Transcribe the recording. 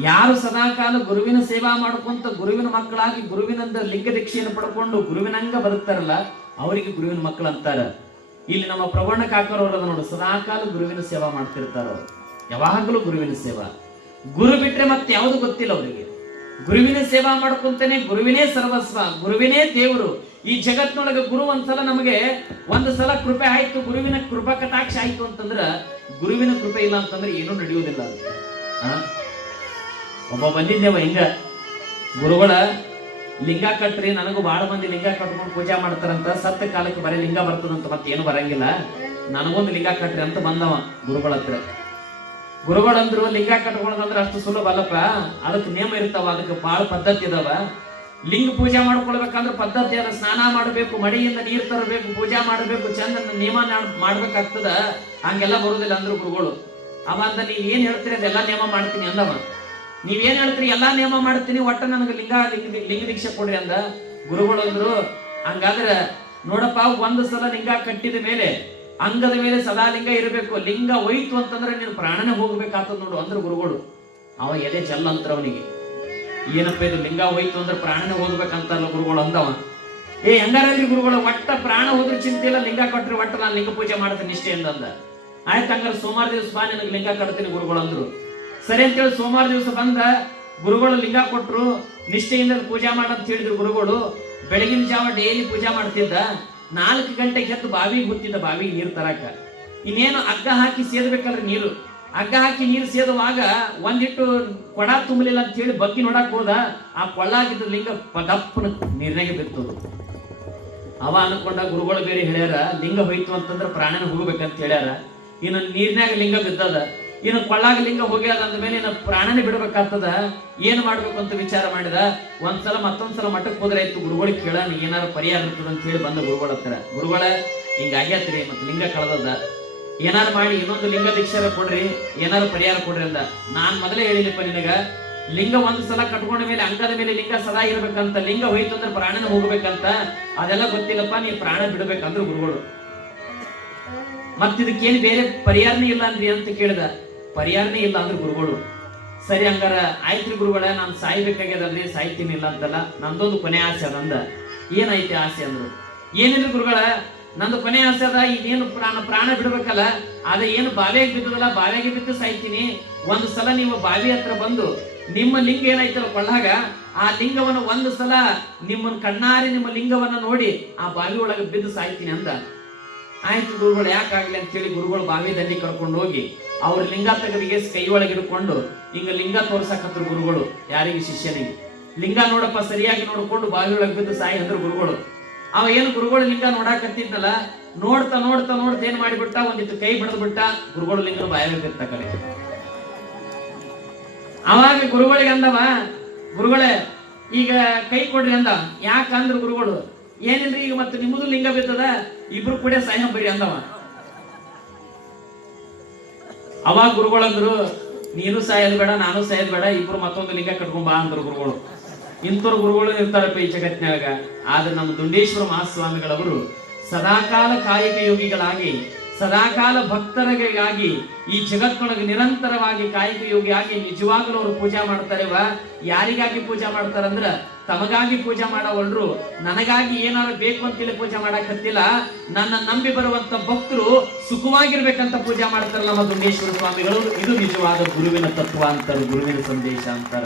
ಯಾರು ಸದಾಕಾಲ ಗುರುವಿನ ಸೇವಾ ಮಾಡ್ಕೊಂತ ಗುರುವಿನ ಮಕ್ಕಳಾಗಿ ಗುರುವಿನಂದ ಲಿಂಗ ದೀಕ್ಷೆಯನ್ನು ಪಡ್ಕೊಂಡು ಗುರುವಿನಂಗ ಬರುತ್ತಾರಲ್ಲ, ಅವರಿಗೆ ಗುರುವಿನ ಮಕ್ಕಳು ಅಂತಾರ. ಇಲ್ಲಿ ನಮ್ಮ ಪ್ರವಣ ಕಾಕರವರದ ನೋಡು, ಸದಾಕಾಲ ಗುರುವಿನ ಸೇವಾ ಮಾಡ್ತಿರ್ತಾರ ಅವ್ರು. ಯಾವಾಗಲೂ ಗುರುವಿನ ಸೇವಾ. ಗುರು ಬಿಟ್ರೆ ಮತ್ತೆ ಯಾವುದು ಗೊತ್ತಿಲ್ಲ ಅವರಿಗೆ. ಗುರುವಿನ ಸೇವಾ ಮಾಡ್ಕೊಂತಾನೆ ಗುರುವಿನೇ ಸರ್ವಸ್ವ, ಗುರುವಿನೇ ದೇವರು. ಈ ಜಗತ್ನೊಳಗೆ ಗುರು ಒಂದ್ಸಲ ನಮಗೆ ಒಂದು ಸಲ ಕೃಪೆ ಆಯ್ತು, ಗುರುವಿನ ಕೃಪಾ ಕಟಾಕ್ಷ ಆಯ್ತು ಅಂತಂದ್ರ ಗುರುವಿನ ಕೃಪೆ ಇಲ್ಲ ಅಂತಂದ್ರೆ ಏನೂ ನಡೆಯುವುದಿಲ್ಲ? ಒಬ್ಬ ಬಂದಿದ್ದೇವ ಹಿಂಗ. ಗುರುಗಳ ಲಿಂಗ ಕಟ್ರಿ, ನನಗೂ ಬಹಳ ಮಂದಿ ಲಿಂಗ ಕಟ್ಕೊಂಡು ಪೂಜಾ ಮಾಡ್ತಾರಂತ ಸತ್ತ ಕಾಲಕ್ಕೆ ಬರೀ ಲಿಂಗ ಬರ್ತದಂತ ಮತ್ತೆ ಏನು ಬರಂಗಿಲ್ಲ. ನನಗೊಂದು ಲಿಂಗ ಕಟ್ರಿ ಅಂತ ಬಂದವ ಗುರುಗಳ ಹತ್ರ. ಗುರುಗಳಂದ್ರು ಲಿಂಗ ಕಟ್ಕೊಳ್ಳೋದಂದ್ರೆ ಅಷ್ಟು ಸುಲಭ ಅಲ್ಲಪ್ಪ. ಅದಕ್ಕೆ ನಿಯಮ ಇರ್ತಾವ, ಅದಕ್ಕೆ ಬಹಳ ಪದ್ಧತಿ ಇದಾವ ಲಿಂಗ ಪೂಜೆ ಮಾಡ್ಕೊಳ್ಬೇಕಂದ್ರೆ ಪದ್ಧತಿ ಅದ. ಸ್ನಾನ ಮಾಡಬೇಕು, ಮಡಿಯಿಂದ ನೀರ್ ತರಬೇಕು, ಪೂಜಾ ಮಾಡಬೇಕು ಚಂದ ನಿಯಮ ಮಾಡ್ಬೇಕಾಗ್ತದ. ಹಂಗೆಲ್ಲ ಬರುದಿಲ್ಲ ಅಂದ್ರು ಗುರುಗಳು. ಅವ ಅಂದ ನೀವ್ ಏನ್ ಹೇಳ್ತೀರಿ, ಅದೆಲ್ಲ ನಿಯಮ ಮಾಡ್ತೀನಿ ಅಂದವ. ನೀವೇನ್ ಹೇಳ್ತೀರಿ? ಎಲ್ಲಾ ನಿಯಮ ಮಾಡ್ತೀನಿ, ಒಟ್ಟ ನನಗೆ ಲಿಂಗ ಲಿಂಗ ದೀಕ್ಷೆ ಕೊಡ್ರಿ ಅಂದ ಗುರುಗಳು ಅಂದ್ರು. ಹಂಗಾದ್ರೆ ನೋಡಪ್ಪ, ಒಂದು ಸಲ ಲಿಂಗ ಕಟ್ಟಿದ ಮೇಲೆ, ಅಂಗದ ಮೇಲೆ ಸದಾ ಲಿಂಗ ಇರಬೇಕು. ಲಿಂಗ ಹೋಯ್ತು ಅಂತಂದ್ರೆ ನೀನು ಪ್ರಾಣನೇ ಹೋಗ್ಬೇಕಾಗ್ತದ ನೋಡು ಅಂದ್ರೆ ಗುರುಗಳು. ಅವ ಎದೆ ಜಲ್ಲ ಅಂತ್ರ ಅವನಿಗೆ. ಏನಪ್ಪ ಇದು ಲಿಂಗ ಹೋಯ್ತು ಅಂದ್ರೆ ಪ್ರಾಣನೇ ಹೋಗ್ಬೇಕಂತಲ್ಲ ಗುರುಗಳು ಅಂದವ. ಏ, ಹೆಂಗಾರಲ್ಲಿ ಗುರುಗಳು, ಒಟ್ಟ ಪ್ರಾಣ ಹೋದ್ರೆ ಚಿಂತೆ ಇಲ್ಲ, ಲಿಂಗ ಕೊಟ್ರಿ ಒಟ್ಟ ನಾನು ಲಿಂಗ ಪೂಜೆ ಮಾಡ್ತೀನಿ ನಿಷ್ಠೆ ಅಂದ. ಆಯ್ತು ಹಂಗಾರೆ ಸೋಮವಾರ ದಿವಸ ಬಾ, ನಿನಗೆ ಲಿಂಗ ಕಟ್ತೀನಿ ಗುರುಗಳು ಅಂದ್ರು. ಸರಿ ಅಂತೇಳಿ ಸೋಮವಾರ ದಿವಸ ಬಂದ ಗುರುಗಳು ಲಿಂಗ ಕೊಟ್ಟರು ನಿಷ್ಠೆಯಿಂದ ಪೂಜಾ ಮಾಡಂತ ಹೇಳಿದ್ರು ಗುರುಗಳು. ಬೆಳಗಿನ ಜಾವ ಡೈಲಿ ಪೂಜಾ ಮಾಡ್ತಿದ್ದ. ನಾಲ್ಕು ಗಂಟೆಗೆ ಎದ್ದು ಬಾವಿಗೆ ಹುತ್ತಿದ್ದ ಬಾವಿಗೆ ನೀರು ತರಾಕ. ಇನ್ನೇನು ಅಗ್ಗ ಹಾಕಿ ಸೇದಬೇಕಲ್ರಿ ನೀರು. ಅಗ್ಗ ಹಾಕಿ ನೀರು ಸೇದುವಾಗ ಒಂದಿಟ್ಟು ಕೊಡ ತುಂಬಲಿಲ್ಲ ಅಂತ ಹೇಳಿ ಬಗ್ಗಿ ನೋಡಕ್ ಹೋದ. ಆ ಕೊಳ್ಳಾಗಿದ್ದ ಲಿಂಗ ಪದಪ್ಪನ ನೀರಿನಾಗೆ ಬಿತ್ತು. ಅವ ಅನ್ಕೊಂಡ ಗುರುಗಳು ಬೇರೆ ಹೇಳ್ಯಾರ, ಲಿಂಗ ಹೋಯ್ತು ಅಂತಂದ್ರೆ ಪ್ರಾಣನ ಹೋಗ್ಬೇಕಂತ ಹೇಳ್ಯಾರ. ಇನ್ನು ನೀರಿನಾಗ ಲಿಂಗ ಬಿದ್ದದ. ಇನ್ನು ಕೊಳ್ಳಾಗ ಲಿಂಗ ಹೋಗ್ಯಾದ ಮೇಲೆ ಇನ್ನು ಪ್ರಾಣನೇ ಬಿಡಬೇಕಾಗ್ತದ? ಏನ್ ಮಾಡ್ಬೇಕು ಅಂತ ವಿಚಾರ ಮಾಡಿದ? ಒಂದ್ಸಲ ಮತ್ತೊಂದ್ಸಲ ಮಠಕ್ಕೆ ಹೋದ್ರೆ ಆಯ್ತು ಗುರುಗಳಿಗೆ ಕೇಳೋಣ ಏನಾರ ಪರಿಹಾರ ಇರ್ತದ ಅಂತ ಹೇಳಿ ಬಂದ ಗುರುಗಳ ಹತ್ರ. ಗುರುಗಳ, ಹಿಂಗ ಆಗ್ಯಾತ್ರಿ, ಮತ್ತೆ ಲಿಂಗ ಕಳೆದದ. ಏನಾರ ಮಾಡಿ, ಇನ್ನೊಂದು ಲಿಂಗ ದೀಕ್ಷಾರ ಕೊಡ್ರಿ, ಏನಾರ ಪರಿಹಾರ ಕೊಡ್ರಿ ಅಂದ. ನಾನ್ ಮೊದಲೇ ಹೇಳಿದಪ್ಪ ನಿನಗ, ಲಿಂಗ ಒಂದ್ ಸಲ ಕಟ್ಕೊಂಡ ಮೇಲೆ ಅಂಗದ ಮೇಲೆ ಲಿಂಗ ಸದಾ ಇರ್ಬೇಕಂತ, ಲಿಂಗ ಹೋಯ್ತು ಅಂದ್ರೆ ಪ್ರಾಣನ ಹೋಗ್ಬೇಕಂತ, ಅದೆಲ್ಲ ಗೊತ್ತಿಲ್ಲಪ್ಪ, ನೀ ಪ್ರಾಣ ಬಿಡ್ಬೇಕಂದ್ರು ಗುರುಗಳು. ಮತ್ತಿದಕ್ಕೇನು ಬೇರೆ ಪರಿಹಾರನೇ ಇಲ್ಲ ಅಂದ್ರಿ ಅಂತ ಕೇಳಿದ. ಪರಿಹಾರನೇ ಇಲ್ಲ ಅಂದ್ರೆ ಗುರುಗಳು. ಸರಿ, ಹಂಗಾರ ಆಯ್ತ್ರಿ ಗುರುಗಳ, ನಾನು ಸಾಯ್ಬೇಕಾಗ್ಯದಲ್ರಿ ಸಾಯ್ತೀನಿ ಇಲ್ಲ ಅಂತಲ್ಲ, ನಂದೊಂದು ಕೊನೆ ಆಸೆ ಅದಂದ ಏನೈತಿ ಆಸೆ ಅಂದ್ರು? ಏನಿದ್ರು ಗುರುಗಳ, ನಂದು ಕೊನೆ ಆಸೆ ಅದ ಇದೇನು ಪ್ರಾಣ ಪ್ರಾಣ ಬಿಡ್ಬೇಕಲ್ಲ ಅದ ಏನು ಬಾವಿಯಾಗಿ ಬಿದ್ದದಲ್ಲ, ಬಾವಿಯಾಗಿ ಬಿದ್ದು ಸಾಯ್ತೀನಿ. ಒಂದು ಸಲ ನೀವು ಬಾವಿ ಹತ್ರ ಬಂದು, ನಿಮ್ಮ ಲಿಂಗ ಏನಾಯ್ತಲ್ಲ ಕೊಳ್ಳಾಗ, ಆ ಲಿಂಗವನ್ನ ಒಂದು ಸಲ ನಿಮ್ಮನ್ನು ಕಣ್ಣಾರಿ ನಿಮ್ಮ ಲಿಂಗವನ್ನ ನೋಡಿ, ಆ ಬಾವಿ ಒಳಗೆ ಬಿದ್ದು ಸಾಯ್ತೀನಿ ಅಂದ. ಆಯ್ತು ಗುರುಗಳು, ಯಾಕಾಗ್ಲಿ ಅಂತ ಹೇಳಿ ಗುರುಗಳು ಬಾವಿದಲ್ಲಿ ಕರ್ಕೊಂಡು ಹೋಗಿ ಅವ್ರ ಲಿಂಗ ತೆಗೆದಿಗೆ ಕೈ ಒಳಗೆ ಹಿಡ್ಕೊಂಡು ಹಿಂಗ ಲಿಂಗ ತೋರ್ಸಕತ್ರು ಗುರುಗಳು, ಯಾರಿಗೆ ಶಿಷ್ಯನಿಗೆ ಲಿಂಗ ನೋಡಪ್ಪ, ಸರಿಯಾಗಿ ನೋಡ್ಕೊಂಡು ಬಾವಿ ಬಿದ್ದು ಸಾಯಿ ಅಂದ್ರು ಗುರುಗಳು. ಅವ ಏನು ಗುರುಗಳು ಲಿಂಗ ನೋಡಾಕತ್ತಿದ್ನಲ್ಲ, ನೋಡ್ತಾ ನೋಡ್ತಾ ನೋಡ್ತಾ ಏನ್ ಮಾಡಿಬಿಟ್ಟ? ಒಂದಿತ್ತು ಕೈ ಬಿಡದ್ ಬಿಟ್ಟ ಗುರುಗಳು ಲಿಂಗ ಬಾಯಾಗ ಬಿತ್ತ ಕಲೆ ಅವಾಗ ಗುರುಗಳಿಗೆ ಅಂದವ, ಗುರುಗಳೇ, ಈಗ ಕೈ ಕೊಡ್ರಿ ಅಂದ. ಯಾಕಂದ್ರ ಗುರುಗಳು ಏನಿಲ್ರಿ ಈಗ ಮತ್ತೆ ನಿಮ್ಮದು ಲಿಂಗ ಬಿದ್ದದ ಇಬ್ರು ಕೂಡ ಸಹಾಯ ಬರಿ ಅಂದವ. ಅವಾಗ ಗುರುಗಳಂದ್ರು ನೀನು ಸಾಯದ್ ಬೇಡ, ನಾನು ಸಾಯದ್ ಬೇಡ, ಇಬ್ರು ಮತ್ತೊಂದು ಲಿಂಗ ಕಟ್ಕೊಂಡ್ ಬಾ ಅಂದ್ರು ಗುರುಗಳು. ಇಂಥವ್ರ ಗುರುಗಳು ಇರ್ತಾರಪ್ಪ ಈ ಜಗತ್ತಿನಾಗ ಆದ್ರೆ ನಮ್ಮ ದುಂಡೇಶ್ವರ ಮಹಾಸ್ವಾಮಿಗಳವರು ಸದಾಕಾಲ ಕಾಯಕ ಯೋಗಿಗಳಾಗಿ ಸದಾಕಾಲ ಭಕ್ತರಿಗಾಗಿ ಈ ಜಗತ್ತೊಳಗೆ ನಿರಂತರವಾಗಿ ಕಾಯಕ ಯೋಗಿಯಾಗಿ ನಿಜವಾಗಲೂ ಅವರು ಪೂಜಾ ಮಾಡ್ತಾರೆವ ಯಾರಿಗಾಗಿ ಪೂಜಾ ಮಾಡ್ತಾರಂದ್ರ ತಮಗಾಗಿ ಪೂಜಾ ಮಾಡೋವಲ್ರು. ನನಗಾಗಿ ಏನಾದ್ರು ಬೇಕು ಅಂತೇಳಿ ಪೂಜಾ ಮಾಡಕತ್ತಿಲ್ಲ. ನನ್ನ ನಂಬಿ ಬರುವಂತ ಭಕ್ತರು ಸುಖವಾಗಿರ್ಬೇಕಂತ ಪೂಜಾ ಮಾಡ್ತಾರಲ್ಲ ನಮ್ಮ ದುಂಡೇಶ್ವರ ಸ್ವಾಮಿಗಳು. ಇದು ನಿಜವಾದ ಗುರುವಿನ ತತ್ವ ಅಂತಾರೆ, ಗುರುವಿನ ಸಂದೇಶ ಅಂತಾರ.